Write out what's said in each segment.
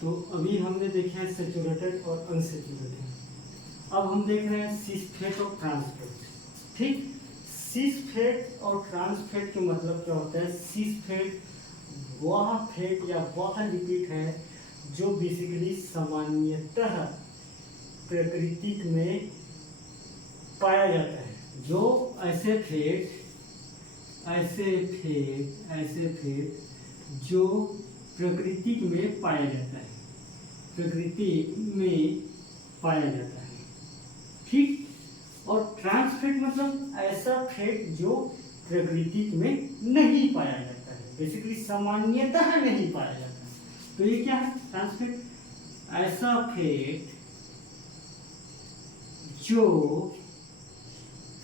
तो अभी हमने देखे हैं सैचुरेटेड और अनसैचुरेटेड। अब हम देख रहे हैं सिस-फेट और ट्रांस-फेट। ठीक, सिस-फेट और ट्रांस-फेट के मतलब क्या होता है? सिस-फेट वह फेट या वह लिपिड है जो बेसिकली सामान्यतः प्रकृति में पाया जाता है। जो ऐसे फेट जो प्रकृति में पाया जाता है, प्रकृति में पाया जाता है। ठीक, और ट्रांसफेट मतलब ऐसा फेट जो प्रकृति में नहीं पाया जाता है, बेसिकली सामान्यतः नहीं पाया जाता है। तो ये क्या है? ट्रांसफेट ऐसा फेट जो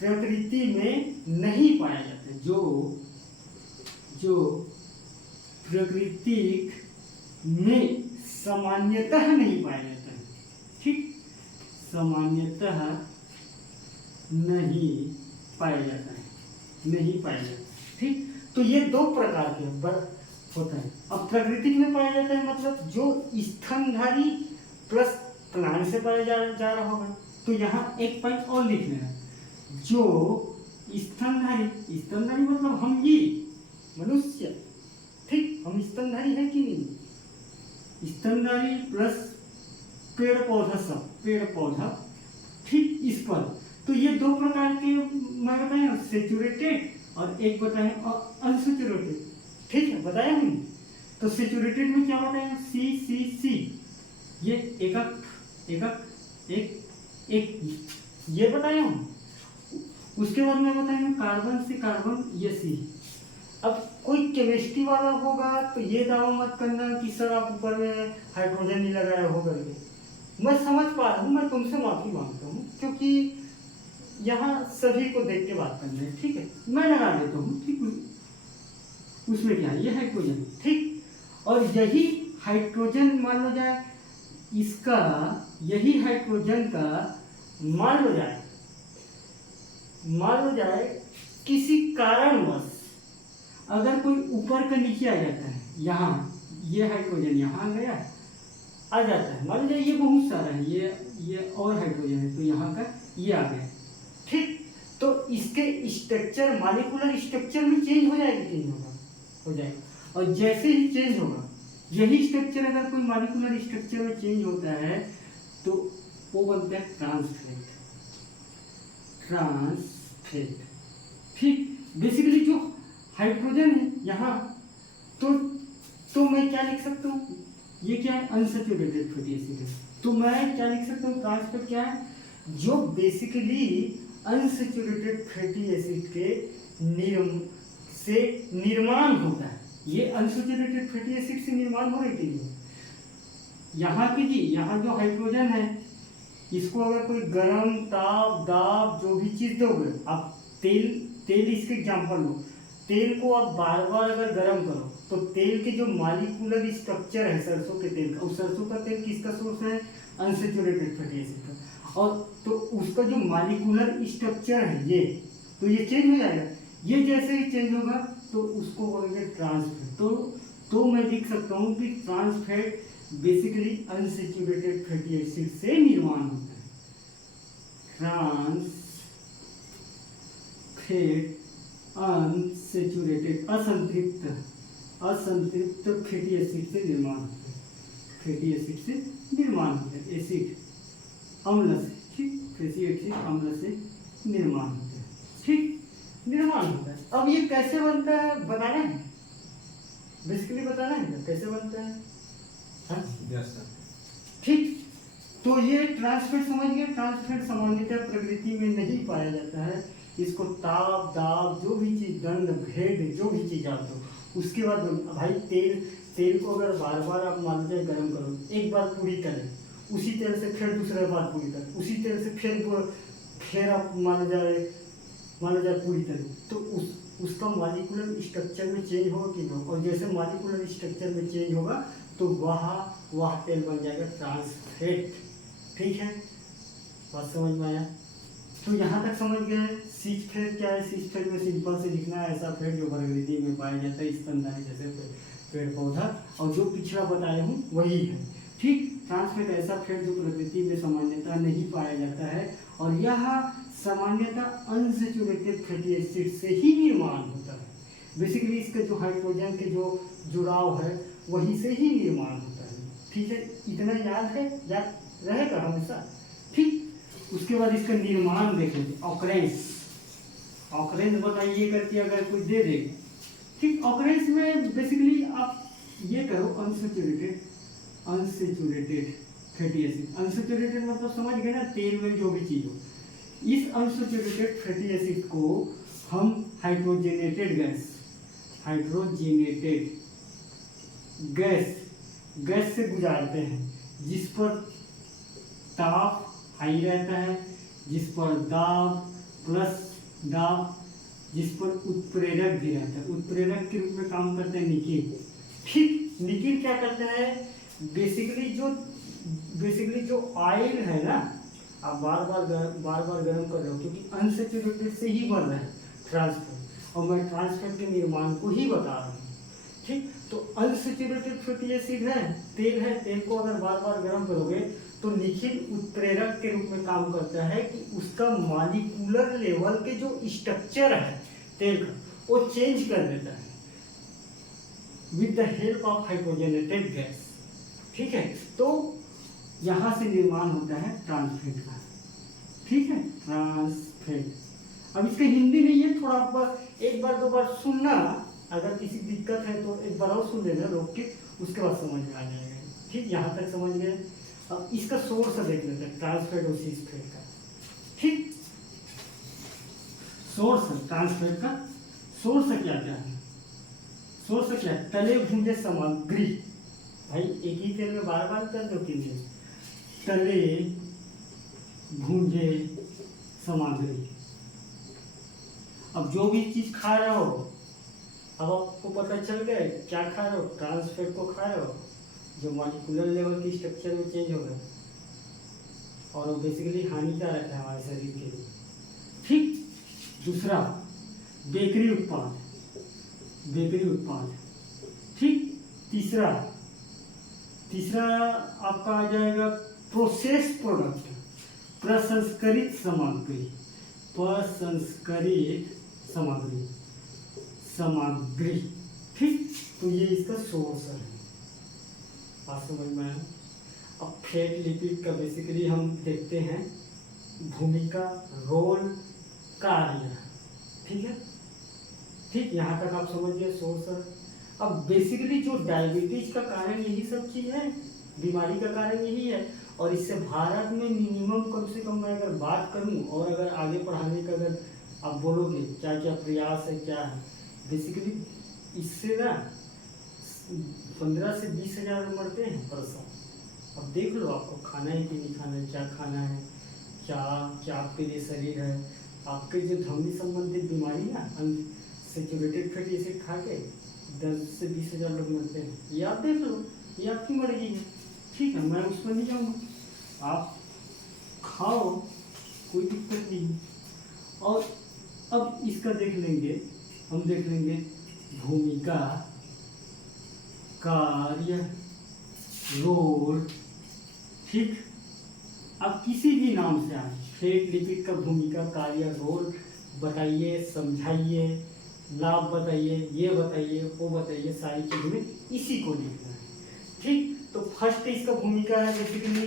प्रकृति में नहीं पाया जाता है, जो प्रकृति में सामान्यतः नहीं पाया जाता है। ठीक, सामान्यतः नहीं पाया जाता है, नहीं पाया जाता है। ठीक, तो ये दो प्रकार के होता है। अब प्रकृति में पाया जाता है मतलब जो स्तनधारी प्लस प्लांट से पाया जा रहा होगा। तो यहाँ एक पॉइंट और लिख लेना, जो स्तनधारी मतलब हम ये मनुष्य। ठीक, हम स्तनधारी है कि नहीं? स्तनधारी प्लस पेड़ पौधा, सब पेड़ पौधा। ठीक, इस पर तो ये दो प्रकार के मैं बताया, सैचुरेटेड और एक बताया अनसैचुरेटेड। ठीक है, बताया हमने। तो सैचुरेटेड में क्या बताया? सी ये एकक एक ये बताया हूँ। उसके बाद में बताया कार्बन से कार्बन ये सी। अब कोई केमिस्ट्री वाला होगा तो ये दावा मत करना कि सर आप ऊपर में हाइड्रोजन नहीं लगाया होगा। मैं समझ पा रहा हूँ, मैं तुमसे माफी मांगता हूँ, क्योंकि यहाँ सभी को देख के बात करना है। ठीक है, मैं लगा देता हूँ। ठीक, उसमें क्या है? ये हाइड्रोजन। ठीक, और यही हाइड्रोजन मान लो जाए, इसका यही हाइड्रोजन का मान लो जाए किसी कारणवश अगर कोई ऊपर का नीचे आ जाता है, यहाँ ये हाइड्रोजन यहाँ आ गया, आ जाता है, मान लीजिए ये बहुत सारा है, ये और हाइड्रोजन है, तो यहाँ का ये आ गया। ठीक, तो इसके स्ट्रक्चर, मॉलिक्यूलर स्ट्रक्चर में चेंज हो जाएगा कि नहीं होगा? हो जाएगा। और जैसे ही चेंज होगा, यही स्ट्रक्चर अगर कोई मॉलिक्यूलर स्ट्रक्चर में चेंज होता है तो वो बनता है ट्रांसफेट। ठीक, बेसिकली जो हाइड्रोजन है यहाँ, तो मैं क्या लिख सकता हूँ? ये क्या है? अनसैचुरेटेड फैटी एसिड है। तो मैं क्या लिख सकता हूँ? ट्रांसफेट क्या है? जो बेसिकली अनसैचुरेटेड फैटी एसिड के निर्माण होता है। ये अनसैचुरेटेड फैटी एसिड से निर्माण हो रही थी यहाँ की जी। यहाँ जो हाइड्रोजन है, इसको अगर कोई गर्म, ताप, दाब जो भी चीज दोगे आप, तेल इसके एग्जाम्पल लो, तेल को आप बार बार अगर गर्म करो तो तेल के जो मॉलिक्यूलर स्ट्रक्चर है सरसों के तेल का, उस सरसों का तेल किसका सोर्स है? अनसैचुरेटेड फैटी एसिड का। और तो उसका जो मॉलिक्यूलर स्ट्रक्चर है ये, तो ये चेंज हो जाएगा। ये जैसे ही चेंज होगा तो उसको बोलेंगे ट्रांसफेट। तो मैं लिख सकता हूँ कि trans fat basically unsaturated fatty acid से निर्माण होता है। ट्रांसफेट अनसैचुरेटेड असंतृप्त फैटी एसिड से निर्माण होता है। फैटी एसिड से निर्माण होता है, एसिड अम्ल से। ठीक, फैटी एसिड अम्ल से निर्माण होता है। ठीक, निर्माण होता है। अब ये कैसे बनता है बताना है, बेसिकली बताना है कैसे बनता है। ठीक, तो ये ट्रांसफेट समझ गए। ट्रांसफेट सामान्यतः प्रकृति में नहीं पाया जाता है। इसको ताप, दाब, जो भी चीज, दंड, भेद, जो भी चीज आप दो, उसके बाद भाई तेल को अगर बार बार आप मान लीजिए गर्म करो, एक बार पूरी करें, उसी तेल से फिर दूसरे बार पूरी करें, उसी तेल से फिर आप मान लीजिए पूरी करें, तो उसका मॉलिक्यूलर स्ट्रक्चर में चेंज होगा कि नहीं? और जैसे मॉलिक्यूलर स्ट्रक्चर में चेंज होगा तो वह तेल बन जाएगा ट्रांसफेट। ठीक है, बात समझ में आया? तो यहाँ तक समझ गए। सिस-फेट क्या है? सिस-फेट में सिंपल से लिखना है, ऐसा फेट जो प्रकृति में पाया जाता है स्तनधारी जैसे पेड़ पौधा, और जो पिछड़ा बताया हूँ वही है। ठीक, ट्रांसफैट ऐसा फैट जो प्रकृति में सामान्यतः नहीं पाया जाता है और यह सामान्यतः अनसैचुरेटेड फैटी एसिड से ही निर्माण होता है। बेसिकली इसका जो हाइड्रोजन के जो जुड़ाव है वही से ही निर्माण होता है। ठीक है, इतना याद है, याद रहेगा हमेशा। ठीक, उसके बाद इसका निर्माण देखेंगे, ऑकरेंस। ऑकरेंस बताइए करके अगर कोई दे दे, ठीक, ऑकरेंस में बेसिकली आप ये करो अनसैचुरेटेड फैटी एसिड। अनसैचुरेटेड मतलब समझ गए ना, तेल में जो भी चीज हो। इस अनसैचुरेटेड फैटी एसिड को हम हाइड्रोजनेटेड गैस से गुजारते हैं, जिस पर ताप हाई रहता है, जिस पर दाब, जिस पर उत्प्रेरक भी रहता है। उत्प्रेरक के रूप में काम करते हैं निकिल। ठीक, निकिल क्या करता है, बेसिकली जो ऑयल है ना, आप बार बार गर्म कर रहे हो, क्योंकि अनसैचुरेटेड से ही बन रहा है ट्रांसफर, और मैं ट्रांसफर के निर्माण को ही बता रहा हूँ। ठीक, तो अनसैचुरेटेड फैटी एसिड है, तेल को अगर बार बार गर्म करोगे तो निखिल उत्प्रेरक के रूप में काम करता है कि उसका मॉलिक्यूलर लेवल के जो स्ट्रक्चर है तेल का वो चेंज कर देता है with the help of hydrogenated gas. ठीक है, तो यहां से निर्माण होता है ट्रांसफैट का। ठीक है, ट्रांसफैट। अब इसका हिंदी नहीं है, थोड़ा एक बार दो बार सुनना, अगर किसी दिक्कत है तो एक बार और सुन लेना रोक के, उसके बाद समझ में आ जाएगा। ठीक, यहाँ तक समझ गए। अब इसका सोर्स देख लेते हैं, ट्रांसफैट और सिसफैट का। ठीक, सोर्स ट्रांसफैट का सोर्स क्या क्या है? सोर्स क्या है? तले भुने सामग्री। भाई एक ही तेल में बार बार कर दो कि नहीं, तले भुने सामग्री। अब जो भी चीज खा रहे हो, अब आपको पता चल गया क्या खा रहे हो, ट्रांसफैट को खा रहे हो, जो मॉलिक्यूलर लेवल की स्ट्रक्चर में चेंज हो गया और वो बेसिकली हानिकारक है हमारे शरीर के लिए। ठीक, दूसरा बेकरी उत्पाद। ठीक, तीसरा आपका आ जाएगा प्रोसेस प्रोडक्ट, प्रसंस्करित सामग्री। ठीक, तो ये इसका सोर्स है। बात समझ में आया? अब फैट लिपिड का बेसिकली हम देखते हैं भूमिका, रोल, कार्य। ठीक है, ठीक, यहाँ तक आप समझ गए सोर्स है। अब बेसिकली जो डायबिटीज का कारण यही सब चीज है, बीमारी का कारण यही है, और इससे भारत में मिनिमम कम से कम मैं अगर बात करूं, और अगर आगे पढ़ाने का अगर आप बोलोगे क्या क्या प्रयास है क्या है, बेसिकली इससे ना 15 से 20 हजार मरते हैं पर साल। अब देख लो आपको खाना है कि नहीं खाना है, क्या खाना है, क्या आपके लिए शरीर है। आपके जो धमनी संबंधित बीमारी ना, अनसैचुरेटेड फैटी एसिड खा के 10 से 20 हजार लोग मरते हैं। ये आप देख लो, ये आपकी मर्जी है। ठीक है, मैं उसमें नहीं जाऊँगा, आप खाओ, कोई दिक्कत नहीं। और अब इसका हम देख लेंगे भूमिका, कार्य, रोल। ठीक, अब किसी भी नाम से आए, फैट लिपिड का भूमिका, कार्य, रोल बताइए, समझाइए, लाभ बताइए, ये बताइए, वो बताइए, सारी चीज़ों में इसी को लिखना है। ठीक, तो फर्स्ट इसका भूमिका है, बेसिकली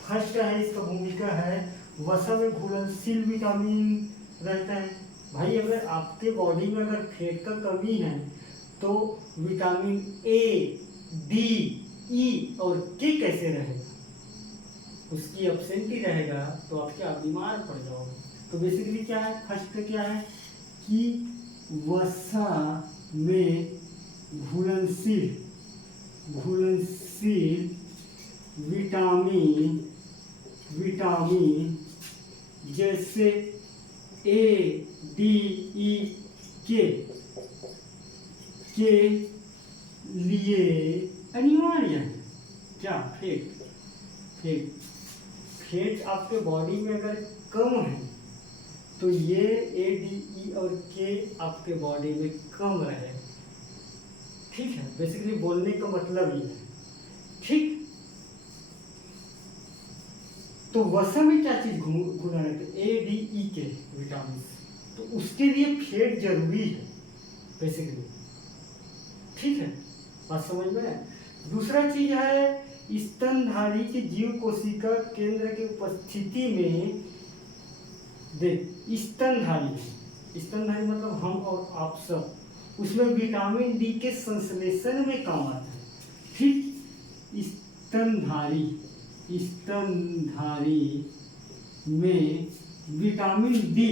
फर्स्ट है इसका भूमिका है वसा में घुलनशील विटामिन रहता है। भाई अगर आपके बॉडी में अगर फैट का कमी है तो विटामिन ए, डी, ई और के कैसे रहेगा, उसकी एब्सेंट ही रहेगा तो आप क्या बीमार पड़ जाओगे। तो बेसिकली क्या है, फर्स्ट पे क्या है कि वसा में घुलनशील विटामिन जैसे ए, डी, ई, के लिए अनिवार्य है। क्या फैट आपके बॉडी में अगर कम है तो ये ए, डी, ई और के आपके बॉडी में कम रहे। ठीक है, बेसिकली बोलने का मतलब ये है। ठीक, तो वसा में क्या चीज घुला रहते हैं, ए डी ई के विटामिन, तो उसके लिए फैट जरूरी है बेसिकली। ठीक है, बात समझ में। दूसरा चीज है स्तनधारी की जीव कोशिका केंद्र की उपस्थिति में, देख स्तनधारी मतलब हम और आप सब, उसमें विटामिन डी के संश्लेषण में काम आता है। ठीक, स्तनधारी में विटामिन डी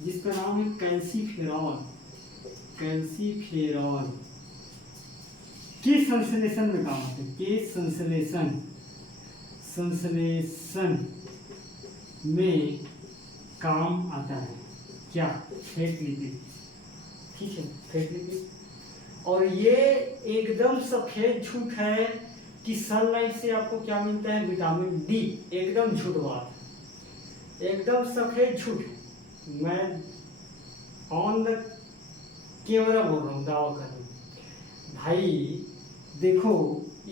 जिसका नाम है कैल्सीफेरॉल के संश्लेषण में काम आते हैं, के संश्लेषण में काम आता है। क्या? Fat lipid. ठीक है, फैट लिपिड। और ये एकदम सफेद झूठ है कि सनलाइट से आपको क्या मिलता है, विटामिन डी। एकदम झूठ बात, एकदम सफेद झूठ। मैं ऑन द कैमरा बोल रहा हूँ, दावा कर रहा हूँ भाई। देखो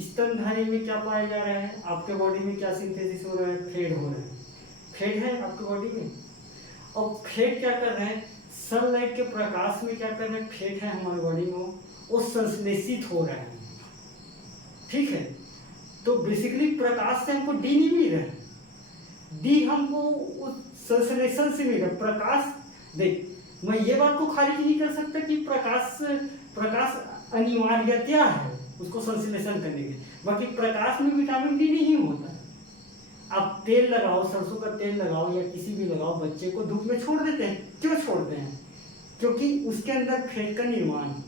स्तनधारी में क्या पाया जा रहा है, आपके बॉडी में क्या सिंथेसिस हो रहा है, फैट हो रहा है। फैट है आपके बॉडी में, और फैट क्या कर रहा है, सनलाइट के प्रकाश में क्या कर रहे हैं, फैट है हमारे बॉडी में, वो संश्लेषित हो रहा है। ठीक है, तो बेसिकली प्रकाश से हमको डी नहीं मिल रहा है, डी हमको उस संश्लेषण से मिल रहा है। प्रकाश, देख मैं ये बात को खारिज नहीं कर सकता कि प्रकाश अनिवार्यता है उसको संश्लेषण करने के, बाकी प्रकाश में विटामिन डी नहीं होता है। आप तेल लगाओ, सरसों का तेल लगाओ या किसी भी लगाओ, बच्चे को धूप में छोड़ देते हैं। क्यों छोड़ते हैं? क्योंकि उसके अंदर फैट का निर्माण है।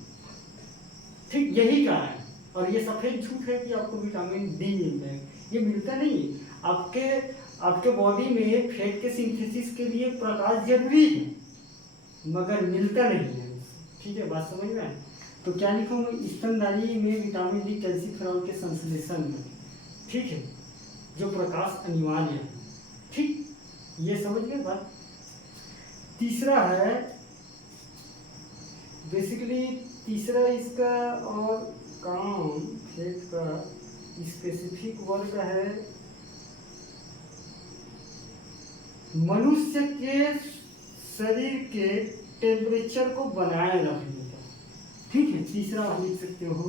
ठीक, यही कारण है। और ये सफेद झूठ है कि आपको विटामिन डी मिलता है, ये मिलता नहीं है। आपके बॉडी में फैट के सिंथेसिस के लिए प्रकाश जरूरी है, मगर मिलता नहीं है। ठीक है, बात समझ में आए? तो क्या लिखूंगा, स्तनधारी में विटामिन डी कैल्सीफेरॉल के संश्लेषण में। ठीक है, जो प्रकाश अनिवार्य है। ठीक, ये समझ गए बात। तीसरा है बेसिकली, तीसरा इसका और काम फैट का स्पेसिफिक वर्ग है मनुष्य के शरीर के टेम्परेचर को बनाए रखने का। ठीक है, तीसरा आप लिख सकते हो,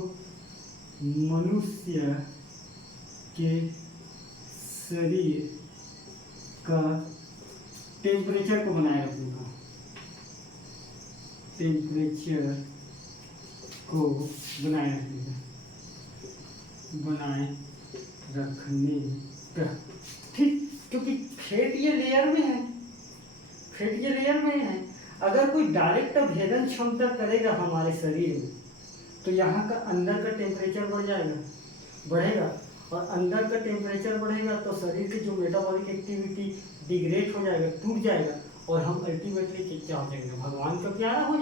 मनुष्य के शरीर का टेम्परेचर को बनाए रखने का, टेम्परेचर को बनाए रखने का। ठीक, क्योंकि फैट ये लेयर में है, अगर कोई डायरेक्ट भेदन क्षमता करेगा हमारे शरीर में, तो यहाँ का अंदर का टेम्परेचर बढ़ेगा, और अंदर का टेम्परेचर बढ़ेगा तो शरीर की जो मेटाबॉलिक एक्टिविटी डिग्रेड हो जाएगा, टूट जाएगा, और हम अल्टीमेटली क्या हो जाएंगे, भगवान का प्यारा हो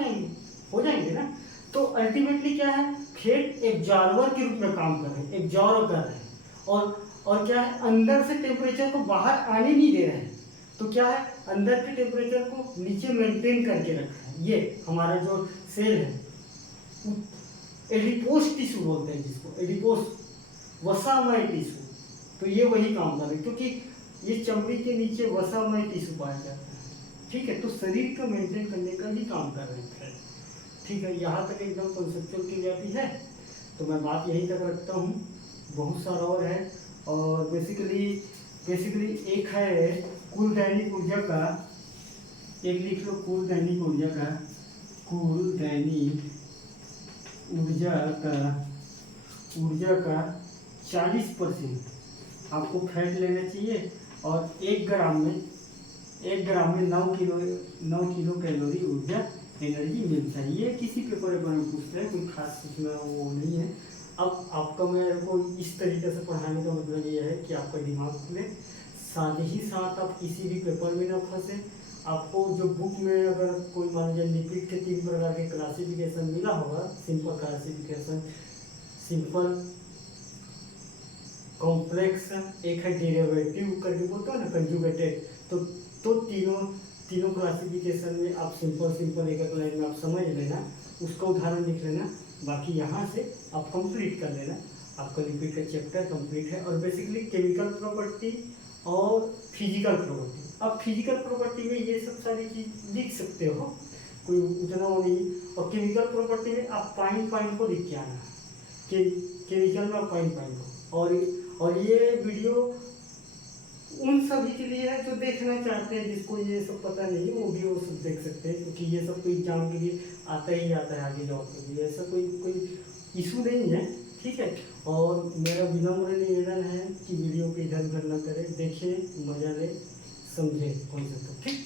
जाएंगे ना। तो अल्टीमेटली क्या है, फैट एब्जॉर्बर के रूप में काम कर रहे हैं, और क्या है, अंदर से टेम्परेचर को बाहर आने नहीं दे रहे हैं। तो क्या है, अंदर के टेम्परेचर को नीचे मेंटेन करके रखा है। ये हमारा जो सेल है, एडिपोस टिश्यू बोलते हैं जिसको, एडिपोस वसामय टिश्यू। तो ये वही काम कर रहे हैं, क्योंकि ये चमड़ी के नीचे वसामय टिश्यू पाया जाता है। ठीक है, तो शरीर को मेंटेन करने का ही काम कर रहे हैं। ठीक है, यहाँ तक एकदम कॉन्सेप्चुअल की जाती है। तो मैं बात यहीं तक रखता हूँ, बहुत सारा और है। और बेसिकली एक है कुल दैनिक ऊर्जा का, एक लिख लो, कुल दैनिक ऊर्जा का 40% आपको फैट लेना चाहिए, और 1 ग्राम में 9 किलो कैलोरी ऊर्जा एनर्जी मिलता है। ये किसी पेपर में पूछते हैं, कोई खास इसमें वो नहीं है। अब आपका मेरे को इस तरीके से पढ़ाने का मतलब ये है कि आपका दिमाग खुले, साथ ही साथ आप किसी भी पेपर में ना फंसे। आपको जो बुक में अगर कोई मान लीजिए लिपिड के 3 प्रकार के क्लासिफिकेशन मिला होगा, सिंपल क्लासिफिकेशन, सिंपल, कॉम्प्लेक्स, एक है डेरिवेटिव करके बोलते हैं ना, कंजुगेटेड। तो तीनों क्लासिफिकेशन में आप सिंपल एक लाइन में आप समझ लेना, उसका उदाहरण लिख लेना, बाकी यहाँ से आप कंप्लीट कर लेना। आपका लिपिड का चैप्टर कंप्लीट है। और बेसिकली केमिकल प्रॉपर्टी और फिजिकल प्रॉपर्टी, आप फिजिकल प्रॉपर्टी में ये सब सारी चीज लिख सकते हो, कोई उतना वो नहीं। और केमिकल प्रॉपर्टी में आप पॉइंट को लिख के आना है, केमिकल में आप पॉइंट को। और ये वीडियो उन सभी के लिए है जो देखना चाहते हैं, जिसको ये सब पता नहीं वो भी वो सब देख सकते हैं, क्योंकि ये सब कोई एग्जाम के लिए आता ही आता है, आगे जॉब के लिए ऐसा कोई इशू नहीं है, ठीक है। और मेरा विनम्र निवेदन है कि वीडियो को इधर उधर न करें, देखें, मजा लें, समझें कॉन्सेप्ट, ठीक।